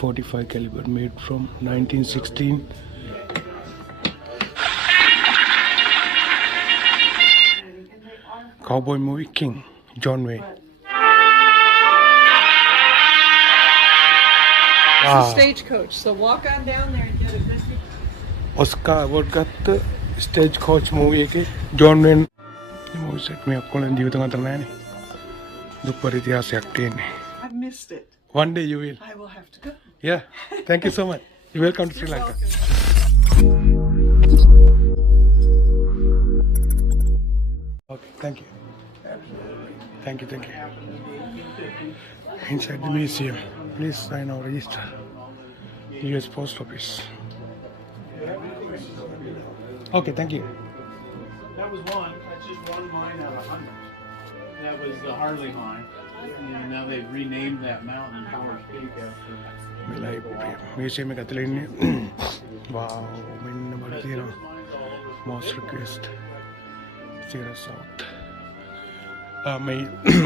.45 caliber made from 1916. Cowboy movie king, Jhone. It's a stagecoach, so walk on down there and get a visit. Oscar award got the stagecoach movie के John Wayne movie set में आपको लेने जीवित अंतर नहीं दोपहर इतिहास acting I've missed it. One day you will. I will have to go. Yeah. Thank you so much. You're welcome to Sri Lanka. Okay. Thank you. Thank you. Thank you. Inside the museum, please sign our register. U.S. Post Office. Okay. Thank you. That was one. That's just one mine out of 100. That was the Harley mine. And now they've renamed that mountain Powers Peak after. Like museum में कहते लेने wow मैंने बढ़ती है most request Sierra South मैं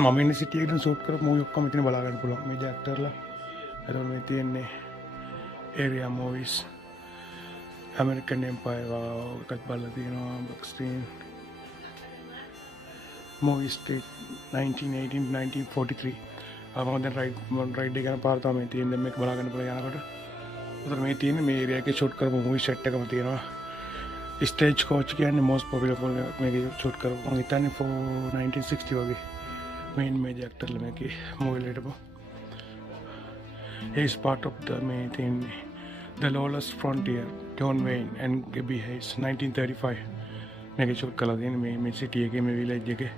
mummy ने city एकदम shoot कर मूवी को मैं इतने बड़ा कर पुला मैं एक्टर ला और मैं तीन ने area movies American Empire wow कत बाला थी Buckskin movie state 1918 1943 अब हम राइड देखना पार था मैं तीन दिन में बड़ा करने पड़ा जाना पड़ा उधर मैं तीन में एरिया के शूट कर मूवी सेट का मत ना स्टेज कोच के एंड मोस्ट पॉपुलर मैं शूट कर इतना नहीं फो 1960 होगी मेन मेजर एक्टर में की मूवी लेट वो is part of the main thing the lawless frontier John Wayne and Gabby Hayes 1935 मैं शूट कर दिन मैं सिटी के मैं विलेज के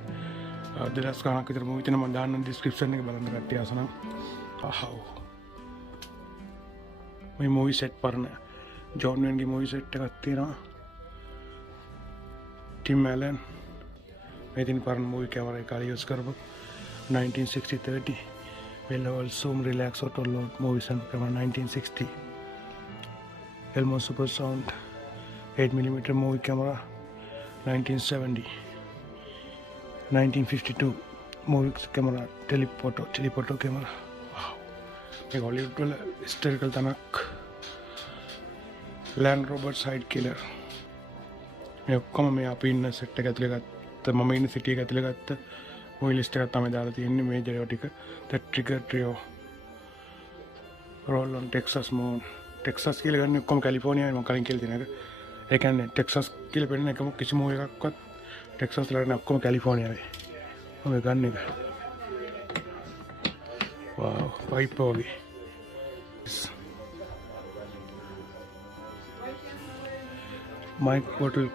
दिलास का किधर मूवी इतना मंदान डिस्क्रिप्शन के बारे में करते आसना हाउ मैं मूवी सेट पर ना जॉन वेन की मूवी सेट करती ना टिम एलन मैं दिन पर मूवी कैमरा का यूज़ कर 1960-30 we'll also relax or load movie sound camera 1960 Elmo Super Sound 8mm movie camera 1970 1952 movie camera telephoto camera wow मैं हॉलीवुड वाला हिस्टोरिकल तनक लैंड रोवर साइड किलर मैं कम में आप इन सेट का तलेगा तो मम्मी इन सिटी का तलेगा तो वो लिस्ट का तमें डाल दी इन मेजर ओटिका the trigger trio roll on Texas moon Texas के लिए कम कैलिफोर्निया में करें के लिए एक है टेक्सास के लिए पहले कम किसी मूवी का कत टेक्सास लड़ने आपको कैलिफोर्निया में हमें करने का वाह पाइप होगी Mike Bottle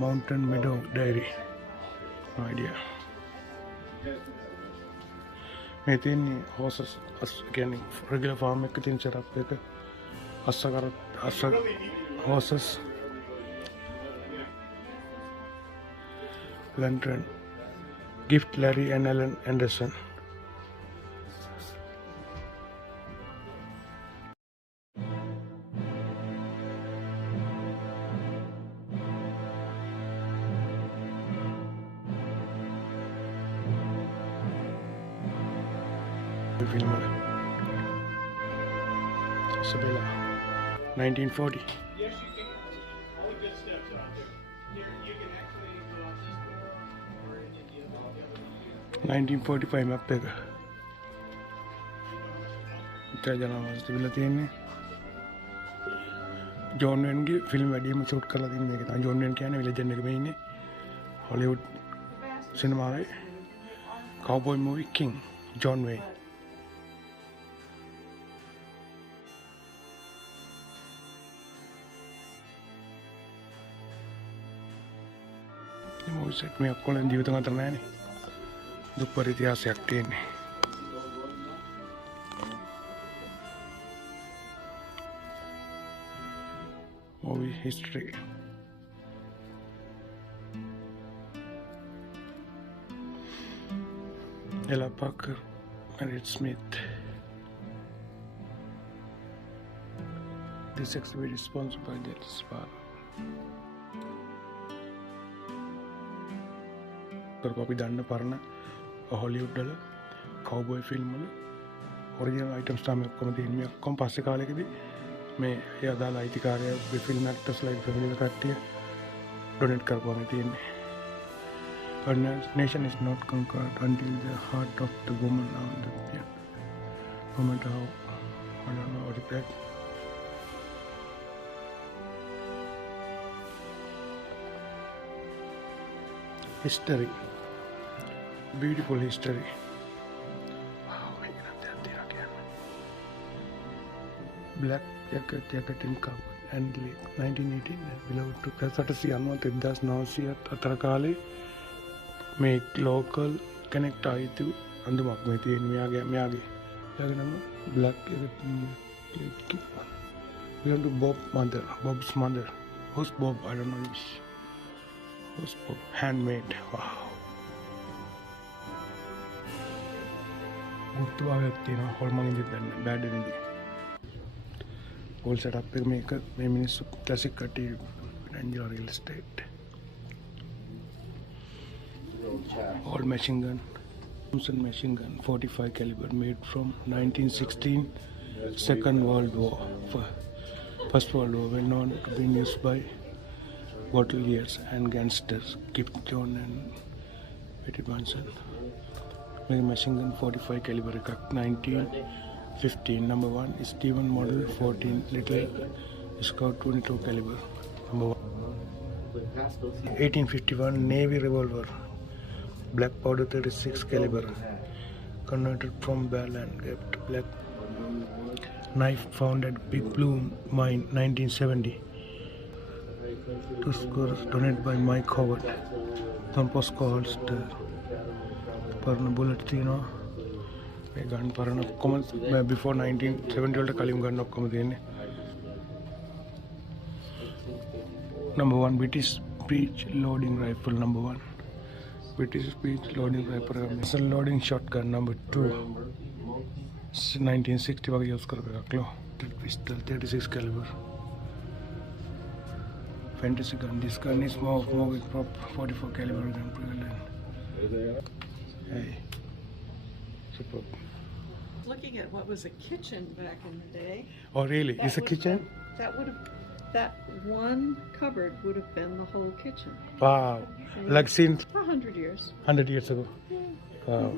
Mountain Meadow Dairy no idea मैं तीन horses again regular farm में कितने चराप देते अस्सा horses Lantern Gift Larry and Ellen Anderson film Isabella 1940 Yes, you can. All the good stuff's out there. You can actually go out this way or in India. 1945 में अब तक क्या जाना वास्ते बिल्ला तीन ने जॉन वेन की फिल्म वीडियो में शूट कर दिन देखता हूँ जॉन वेन क्या है ना विलेज के महीने हॉलीवुड सिनेमा में cowboy movie king John when movie set में आपको लेने जीवित अंतर नहीं दोपहर इतिहास acting movie history Ella Parker married Smith. This exhibit is sponsored by Jets पर कॉपी दांड पारना हॉलीवुड वाला काउबॉय फिल्म वाला ඔරිජිනල් අයිටම්ස් තමයි ඔක්කොම තියෙන්නේ. මේ ඔක්කොම පස්සේ කාලෙකදී මේ ඒ අදාළ අයිතිකාරය ෆිල්ම් ඇක්ටර්ස්ලා ෆැමිලි කට්ටිය ඩොනේට් කරපුවා තියෙන්නේ. A nation is not conquered until the heart of the woman on the piano. No matter how, I don't know what it is. History. Beautiful history. Wow, I got that there again. Black jacket in Cowboy and Lake 1918. Below to Kasatasi Anwat Idas Nausia Atarakali. මේ local connect ආයිතු අඳුමක් මේ තියෙන මෙයාගේ black belong to Bob's mother. Who's Bob? I don't know. Who's Bob? Handmade. Wow. ගුරුත්වාගයක් තියෙනවා හොල්මන් ඉඳන් bad එකේ. Whole setup එක මේක මේ මිනිස්සු classic කටි Angela real estate. Old machine gun, Thompson machine gun, 45 caliber, made from 1916, Second World War. First World War, well known to being used by bottlers and gangsters, Jhone and Petty Manson. Machine gun 45 caliber, 1915. Number 1 is Stephen model 14, Little Scout 22 caliber. Number 1. 1851 Navy revolver. Black powder 36 caliber, converted from bell and kept. Black knife found at Big Blue Mine 1970. 2 scores donated by Mike Howard. Compost holster. Parna bullet thino. A gun parna common before 1970 old kalim gun of common. Number 1 British breech loading rifle. Number 1 British breech loading rifle. Missile loading shotgun. Number 2 1960 वाला use कर रहा है pistol 36 caliber. Fantasy gun. This gun is more with prop 44 caliber gun prevalent. Hey, superb. Looking at what was a kitchen back in the day. Oh really? It's a kitchen? That one cupboard would have been the whole kitchen. Wow. Like since 100 years. 100 years ago. Wow.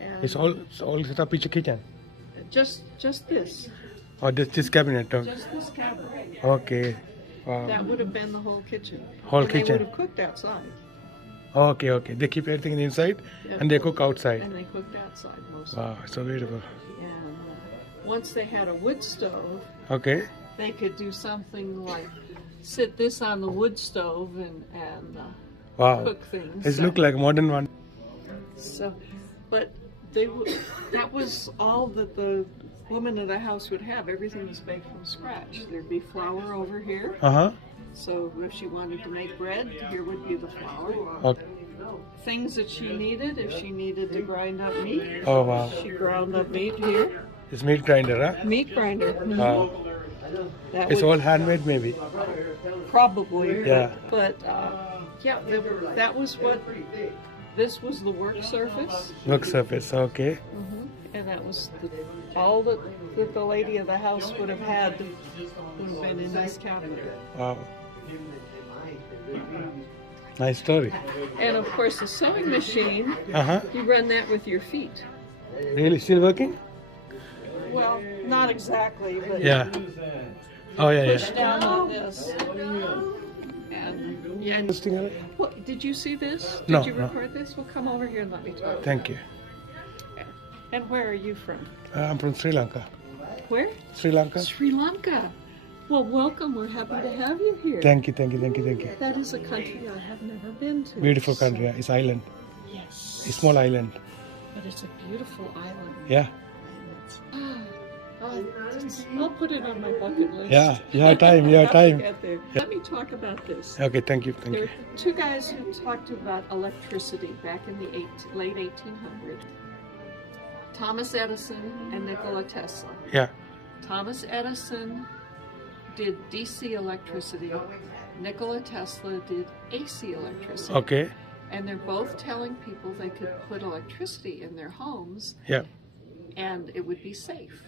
And It's all set up each kitchen. just this. Oh, this cabinet. Okay. Just this cabinet. Okay. Wow. That would have been the whole kitchen. Whole and kitchen. They would have cooked outside. Okay. They keep everything inside Yeah. and they cook outside. And they cooked outside mostly. Wow, so beautiful. And once they had a wood stove, Okay. they could do something like sit this on the wood stove and Wow. cook things. It look like modern one. So, but that was all that the woman of the house would have. Everything was baked from scratch. There'd be flour over here. Uh-huh. So if she wanted to make bread, here would be the flour. Okay. Things that she needed, if she needed to grind up meat, Oh wow. she ground up meat here. It's meat grinder, huh? Meat grinder. Mhm. Wow. That It's would all handmade maybe. probably. Yeah. But yeah, that was what. This was the work surface. Work surface, okay. And that was all that the lady of the house would have had would have been in this cabinet. Wow. Nice story. And of course, the sewing machine, Uh-huh. you run that with your feet. Really still working? Well, not exactly, but Yeah. Oh yeah, push yeah. down on this. And yeah. Interesting, right? What, did you see this? No, Did you no. record this? Well, come over here and let me talk. Thank you. And where are you from? I'm from Sri Lanka. Where? Sri Lanka? Sri Lanka. Well, welcome. We're happy to have you here. Thank you. That is a country I have never been to. Beautiful country. Yeah. It's island. Yes. A small island. But it's a beautiful island. Yeah. I'll put it on my bucket list. Yeah. You have time. You have time. Get there. Let me talk about this. Okay. Thank you. There are two guys who talked about electricity back in the late 1800s. Thomas Edison and Nikola Tesla. Yeah. Thomas Edison did DC electricity. Nikola Tesla did AC electricity. Okay. And they're both telling people they could put electricity in their homes Yeah. and it would be safe.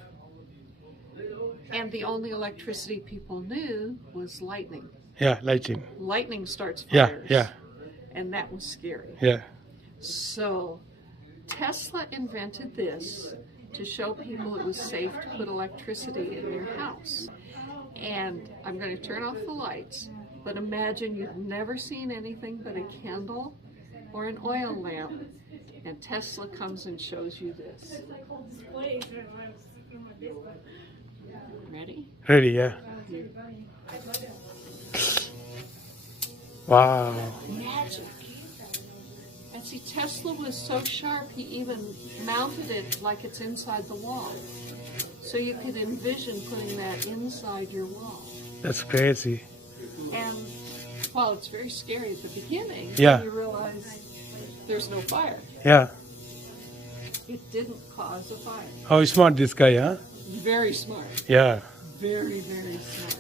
And the only electricity people knew was lightning. Yeah, lighting. Lightning starts Yeah, fires. yeah, And that was scary. yeah. So Tesla invented this to show people it was safe to put electricity in their house. And I'm going to turn off the lights, but imagine you've never seen anything but a candle or an oil lamp, and Tesla comes and shows you this. Ready? Ready, yeah. Wow. Magic. And see, Tesla was so sharp, he even mounted it like it's inside the wall. So you could envision putting that inside your wall. That's crazy. And while it's very scary at the beginning, Yeah. you realize there's no fire. Yeah. It didn't cause a fire. How smart this guy, huh? Very smart. Yeah. Very, very smart.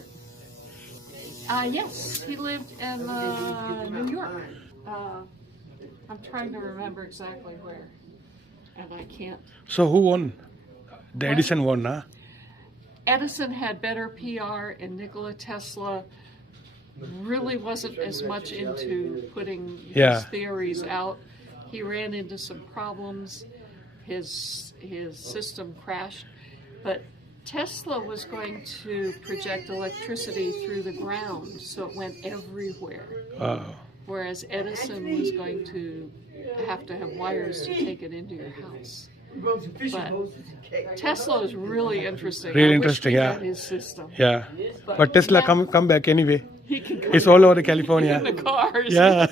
Yes, he lived in New York. I'm trying to remember exactly where, and I can't. So who won? The Edison won, huh? Edison had better PR, and Nikola Tesla really wasn't as much into putting his theories out. He ran into some problems. His system crashed, but Tesla was going to project electricity through the ground, so it went everywhere. Wow. Whereas Edison was going to have wires to take it into your house. But Tesla is really interesting. Really I interesting, wish we yeah. had his system. Yeah. But Tesla come back anyway. He can come It's all over California. in the cars. Yeah.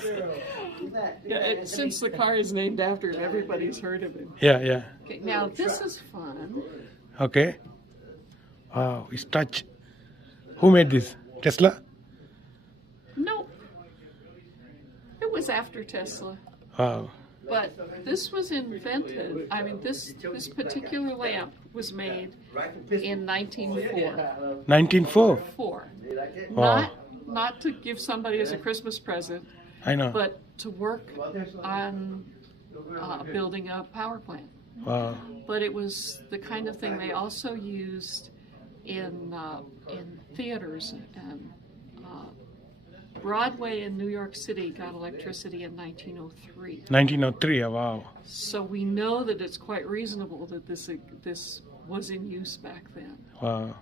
Since the car is named after him, everybody's heard of him. Yeah, yeah. Okay, now this is fun. Okay. Wow, it's touch. Who made this? Tesla? Nope. It was after Tesla. Wow. But this was invented, I mean, this particular lamp was made in 1904. 1904? Wow. Not to give somebody as a Christmas present, I know. but to work on building a power plant. Wow. But it was the kind of thing they also used in theaters, and Broadway in New York City got electricity in 1903. 1903, wow. So we know that it's quite reasonable that this was in use back then. Wow.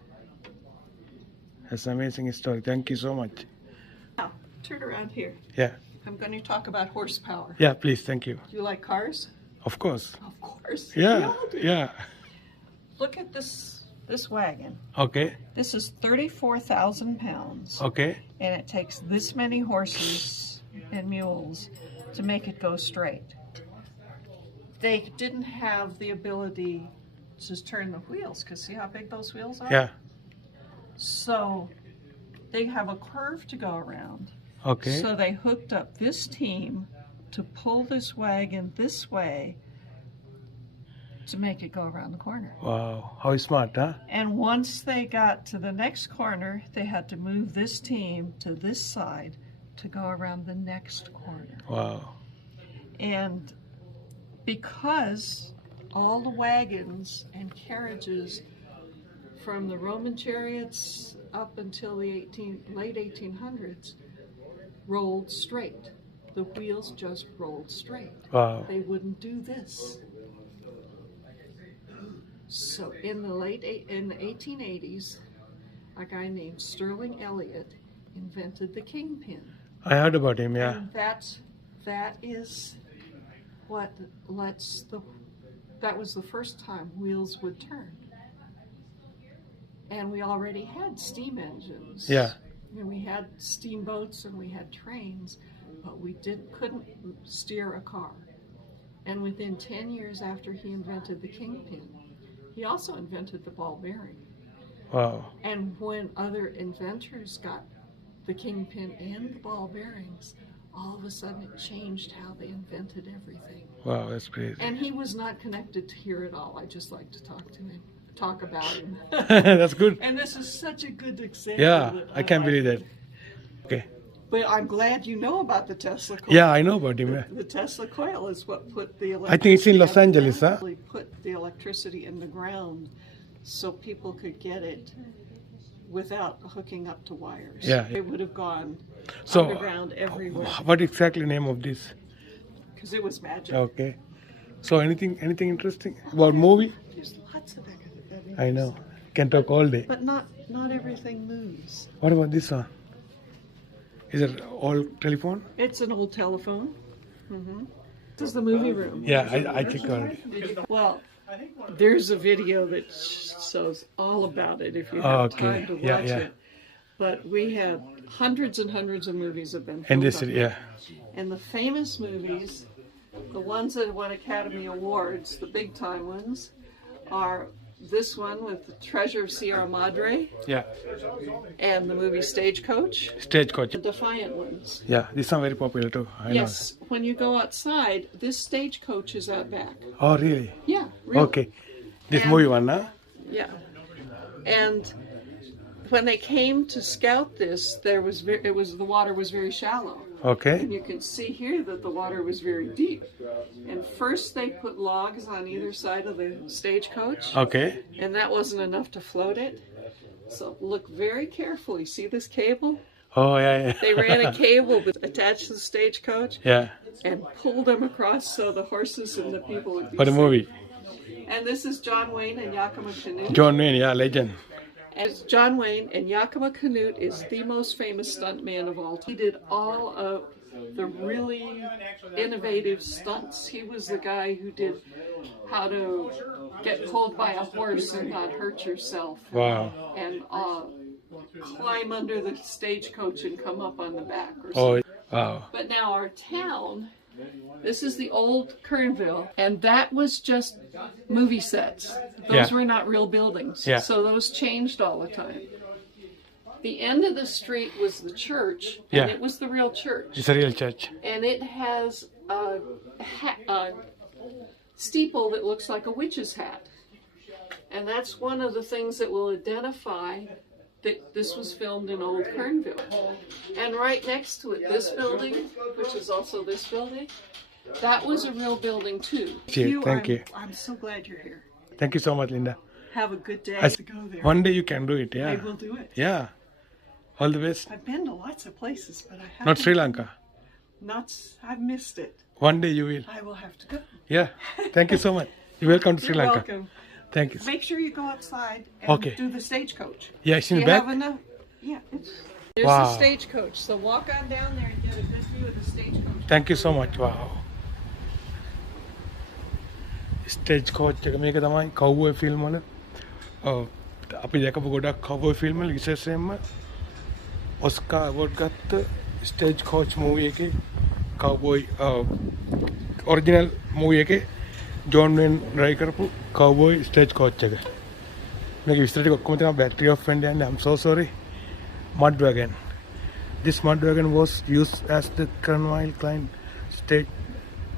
That's an amazing story. Thank you so much. Now, turn around here. Yeah. I'm going to talk about horsepower. Yeah, please. Thank you. Do you like cars? Of course. Of course. Yeah. We all do. Yeah. Look at this wagon. Okay. This is 34,000 pounds. Okay. And it takes this many horses and mules to make it go straight. They didn't have the ability to just turn the wheels, because see how big those wheels are? Yeah. So they have a curve to go around. Okay. So they hooked up this team to pull this wagon this way to make it go around the corner. Wow. How smart, huh? And once they got to the next corner, they had to move this team to this side to go around the next corner. Wow. And because all the wagons and carriages from the Roman chariots up until the late 1800s rolled straight. The wheels just rolled straight. Wow. They wouldn't do this. So in the 1880s, a guy named Sterling Elliott invented the kingpin. I heard about him, yeah. And that is what that was the first time wheels would turn. And we already had steam engines. Yeah. And we had steamboats and we had trains, but we couldn't steer a car. And within 10 years after he invented the kingpin, he also invented the ball bearing. Wow. And when other inventors got the kingpin and the ball bearings, all of a sudden it changed how they invented everything. Wow, that's crazy. And he was not connected to here at all. I just like to talk about him. That's good. And this is such a good example. Yeah, I can't believe that. Okay. But I'm glad you know about the Tesla coil. Yeah, I know about him. Yeah. The Tesla coil is what put the I think it's in Los electricity Angeles, huh? underground. Put the electricity in the ground so people could get it without hooking up to wires. Yeah. It would have gone So, underground everywhere what exactly name of this? because it was magic. Okay. So anything interesting about movie? There's lots of evidence. I know. Can talk all day. But not everything moves. What about this one? Is it all telephone? It's an old telephone. This is the movie room. Yeah, I checked already. Well, there's a video that shows all about it if you have Okay. time to Yeah, watch yeah. it. But we have hundreds and hundreds of movies have been And filmed this, on it. yeah. And the famous movies, the ones that won Academy Awards, the big time ones, are this one with the Treasure of Sierra Madre Yeah. and the movie Stagecoach, Stagecoach. the Defiant ones. Yeah, this one very popular too. I Yes, when you go outside, this stagecoach is out back. know. Oh, really? Yeah, really. Okay. This And- movie one, huh? Yeah. And when they came to scout this, the water was very shallow. Okay. And you can see here that the water was very deep. And first they put logs on either side of the stagecoach, Okay. and that wasn't enough to float it. So look very carefully. See this cable? Oh, yeah, They ran a yeah. cable attached to the stagecoach Yeah. and pulled them across so the horses and the people would be For the safe. movie. And this is John Wayne and Yakima Canute. Jhone, yeah, legend. As John Wayne and Yakima Canute is the most famous stuntman of all time. He did all of the really innovative stunts. He was the guy who did how to get pulled by a horse and not hurt yourself. Wow. And climb under the stagecoach and come up on the back or Oh, something. wow. But now our town, this is the old Kernville, and that was just movie sets. Those Yeah. were not real buildings. Yeah. So those changed all the time. The end of the street was the church, Yeah. and it was the real church. It's a real church. And it has a steeple that looks like a witch's hat. And that's one of the things that will identify that this was filmed in Old Kernville. And right next to it, this building, which is also this building, that was a real building too. Thank you. I'm so glad you're here. Thank you so much, Linda. Have a good day I- to go there. One day you can do it, I yeah. will do it. Yeah. All the best. I've been to lots of places, but I haven't. Not Sri Lanka. I've missed it. One day you will. I will have to go. Yeah. Thank you so much. You're welcome to Sri You're Lanka. welcome. Thank you. Make sure you go outside and Okay. do the stagecoach. Yeah, it's in Do the you back. have enough? Yeah. There's Wow. the stagecoach. So walk on down there and get a good view of the stagecoach. Thank you so much. Wow. Stage coach එක මේක තමයි කව්බොයි film වල අපි දැකපු ගොඩක් කව්බොයි film වල විශේෂයෙන්ම ඔස්කා award ගත්ත ස්ටේජ් කෝච් මූවි එකේ කව්බොයි ඔරිජිනල් මූවි එකේ ජෝන් වෙන් ඩ්‍රයිව් කරපු කව්බොයි ස්ටේජ් කෝච් එක මේක විස්තර ටික ඔක්කොම තියෙනවා බැටරි ඔෆ් වෙන්න යන්නේ I'm so sorry mud wagon. This mud wagon was used as the Kernville client stage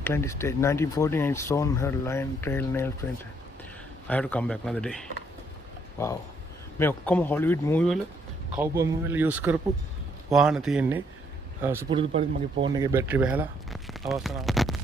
1914 and it's on her line trail nail print. I have to come back another day. Wow. මේ ඔක්කොම Hollywood movie වල කව්බොයි movie වල use කරපු වාහන තියෙන්නේ සුපුරුදු පරිදි මගේ ෆෝන් එකේ බැටරි වැහලා අවසනාවට